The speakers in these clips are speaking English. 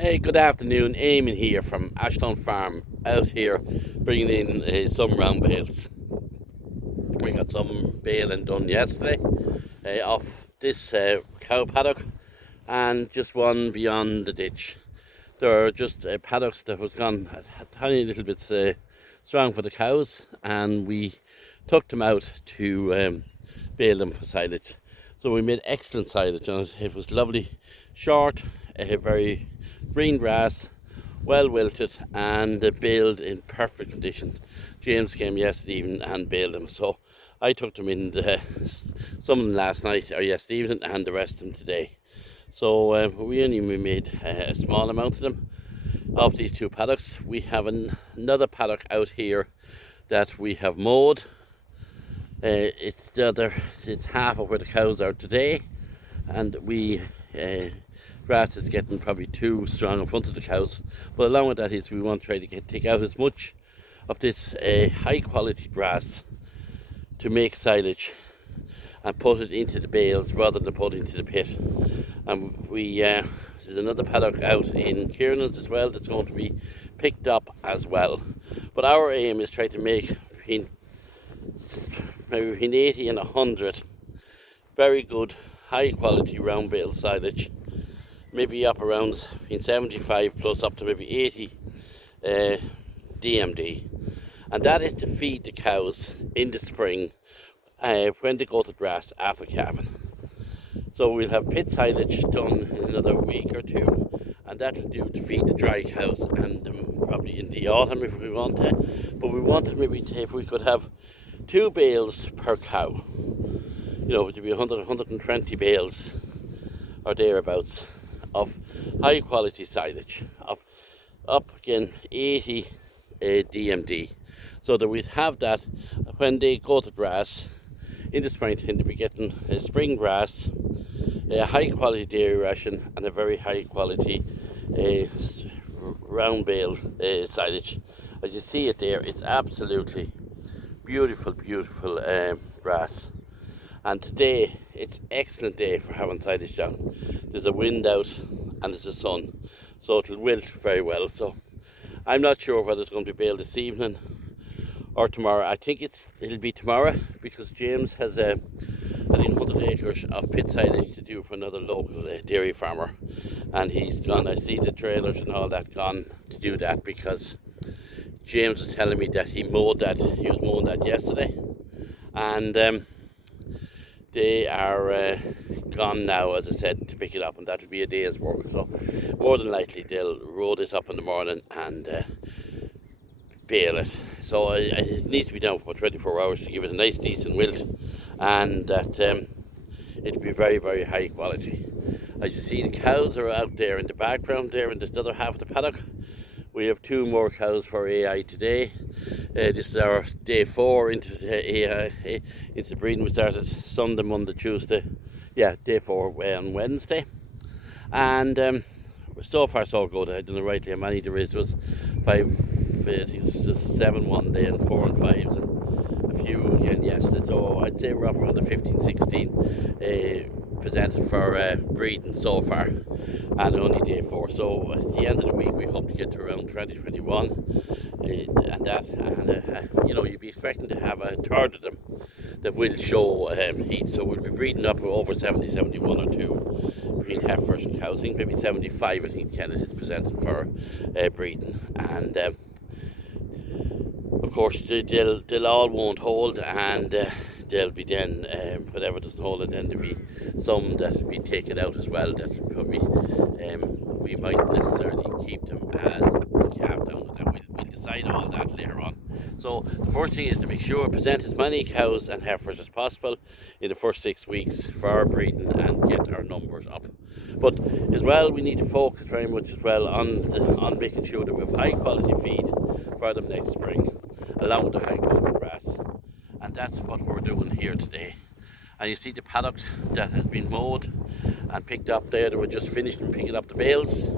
Hey, good afternoon. Eamon here from Ashton Farm, out here bringing in some round bales. We got some baling done yesterday off this cow paddock and just one beyond the ditch. There are just paddocks that was gone a tiny little bit strong for the cows, and we took them out to bale them for silage. So we made excellent silage on it. It was lovely, short, very green grass, well wilted, and baled in perfect condition. James came yesterday evening and baled them, so I took them in some of them last night or yesterday evening, and the rest of them today. So we made a small amount of them off these two paddocks. We have another paddock out here that we have mowed. It's half of where the cows are today, and grass is getting probably too strong in front of the cows. But along with that is we want to try to take out as much of this high quality grass to make silage and put it into the bales rather than put it into the pit. And there's another paddock out in Kieran's as well that's going to be picked up as well. But our aim is try to make between 80 and 100 very good high quality round bale silage, maybe up around in 75 plus up to maybe 80 DMD, and that is to feed the cows in the spring when they go to grass after calving. So we'll have pit silage done in another week or two, and that'll do to feed the dry cows, and probably in the autumn if we want to. But we wanted maybe if we could have 2 bales per cow, it would be 120 bales or thereabouts of high quality silage of up again 80 DMD, so that we'd have that when they go to grass in the springtime. They'll be getting spring grass, a high quality dairy ration, and a very high quality round bale silage. As you see it there, it's absolutely beautiful grass. And today it's excellent day for having silage down. There's a wind out and there's a sun, so it'll wilt very well. So I'm not sure whether it's going to be baled this evening or tomorrow. I think it'll be tomorrow, because James has 100 acres of pit silage to do for another local dairy farmer, and he's gone. I see the trailers and all that gone to do that, because James was telling me that he was mowing that yesterday, and they are gone now, as I said, to pick it up, and that'll be a day's work. So more than likely they'll roll this up in the morning and bale it. So it needs to be done for 24 hours to give it a nice decent wilt, and that it'll be very, very high quality. As you see, the cows are out there in the background there in this other half of the paddock. We have 2 more cows for AI today. This is our day 4 into AI, into breeding. We started Sunday, Monday, Tuesday. Yeah, day 4 on Wednesday. And so far so good. I don't know rightly how many there is. There was 5, I think it was just 7 one day and 4 and 5s and a few again yesterday. So I'd say we're up around the 15, 16 presented for breeding so far, and only day 4. So at the end of the week we hope to get to around 20, 21, and that, and you'd be expecting to have a third of them that will show heat. So we'll be breeding up over 70, 71 or 2 between heifers and cows. I think maybe 75 I think Kenneth is presented for breeding, and of course they'll all won't hold, and there'll be then whatever doesn't hold it, then there'll be some that will be taken out as well, that probably we might necessarily keep them as calf down, and we'll decide all that later on. So the first thing is to make sure present as many cows and heifers as possible in the first 6 weeks for our breeding and get our numbers up. But as well, we need to focus very much as well on making sure that we have high quality feed for them next spring, along with the high quality grass. And that's what we're doing here today. And you see the paddock that has been mowed and picked up there. They were just finished picking up the bales.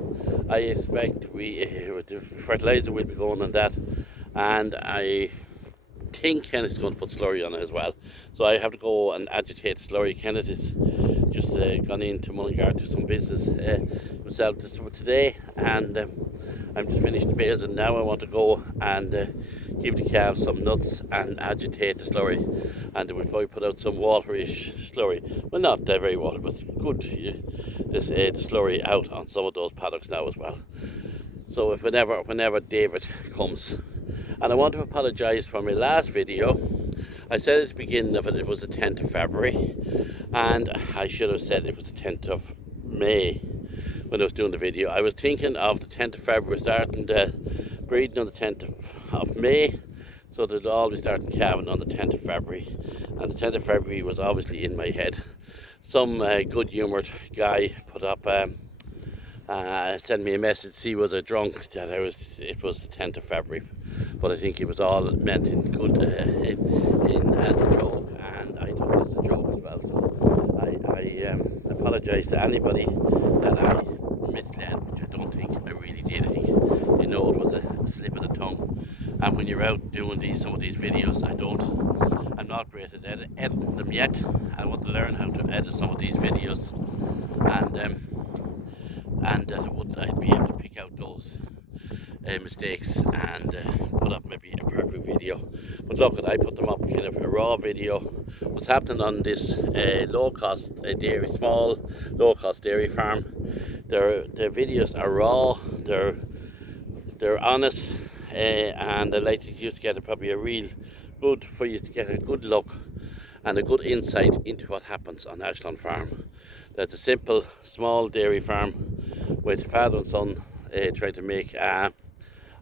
I expect the fertilizer will be going on that, and I think Kenneth's going to put slurry on it as well. So I have to go and agitate slurry. Kenneth is just gone into Mullingar to some business. It myself today, and I'm just finished the bales, and now I want to go and give the calves some nuts and agitate the slurry, and we'll probably put out some waterish slurry. Well, not very water, but good the slurry out on some of those paddocks now as well. So whenever David comes. And I want to apologise for my last video. I said at the beginning of it, it was the 10th of February, and I should have said it was the 10th of May when I was doing the video. I was thinking of the 10th of February, starting the breeding on the 10th of May, so they'd all be starting calving on the 10th of February. And the 10th of February was obviously in my head. Some good humoured guy put up, sent me a message. He was a drunk that it was the 10th of February, but I think it was all meant in good in as a joke, and I took it as a joke as well. So I apologise to anybody that I misled, which I don't think I really did. I think, you know, it was a slip of the tongue. And when you're out doing some of these videos, I'm not great at editing them yet. I want to learn how to edit some of these videos, and I'd be able to pick out those mistakes and put up maybe a perfect video. But look, I put them up kind of a raw video. What's happening on this small low-cost dairy farm? Their videos are raw. They're honest, and I'd like to just get probably a real good for you to get a good look and a good insight into what happens on Ashland Farm. That's a simple small dairy farm with father and son trying to make a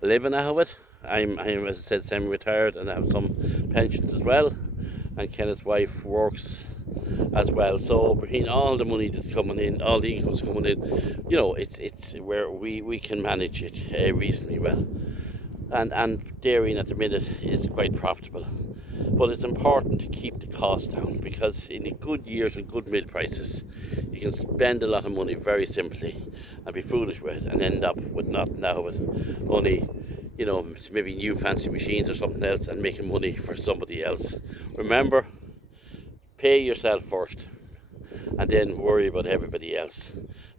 living out of it. I'm as I said, semi-retired, and I have some pensions as well, and Kenneth's wife works as well. So between all the money that's coming in, all the income's coming in, you know, it's where we can manage it reasonably well. And dairying at the minute is quite profitable. But it's important to keep the cost down, because in the good years and good milk prices, you can spend a lot of money very simply and be foolish with it and end up with nothing out of it. Only, you know, maybe new fancy machines or something else, and making money for somebody else. Remember, pay yourself first and then worry about everybody else.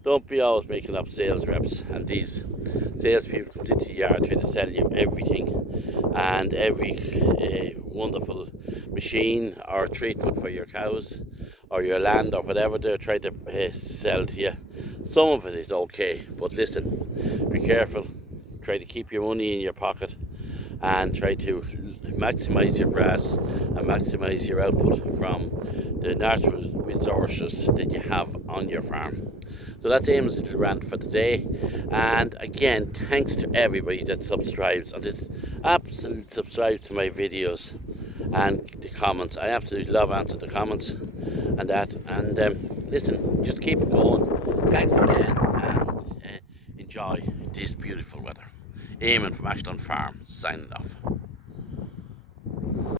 Don't be always making up sales reps, and these salespeople come into the yard trying to sell you everything and every wonderful machine or treatment for your cows or your land or whatever they're trying to sell to you. Some of it is okay, but listen, be careful. Try to keep your money in your pocket and try to maximise your grass and maximise your output from the natural resources that you have on your farm. So that's Amos's little rant for today. And again, thanks to everybody that subscribes and just absolutely subscribes to my videos and the comments. I absolutely love answering the comments and that. And listen, just keep it going. Thanks again, and enjoy this beautiful weather. Eamon from Ashland Farm, signing off.